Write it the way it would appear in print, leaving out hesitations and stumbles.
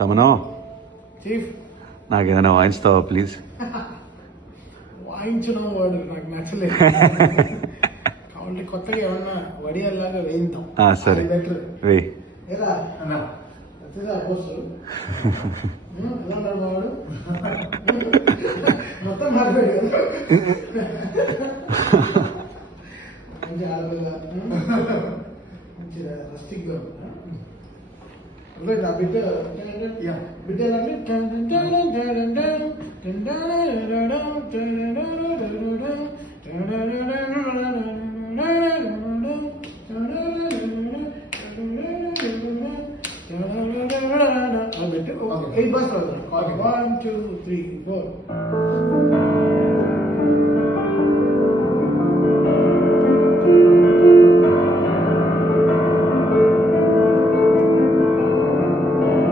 తమనో chief నాకు ఏదైనా వాయించుతావా please? వాయించడం వాడు నాకు నచ్చలేదు. కాబట్టి కొత్తగా ఏమన్నా వడియాలాగా వేయిద్దాం. సరే బెటర్ వేయి. ఏరా పోస్టర్ ఎలా ఉన్నాడు వాడు? మొత్తం మారిపోయాడు కదా. మంచి ఆడపిల్ల, మంచి రస్టిక్ గా బిడ్డ బిడ్డ Eight bus. 1, 2, 3, 4.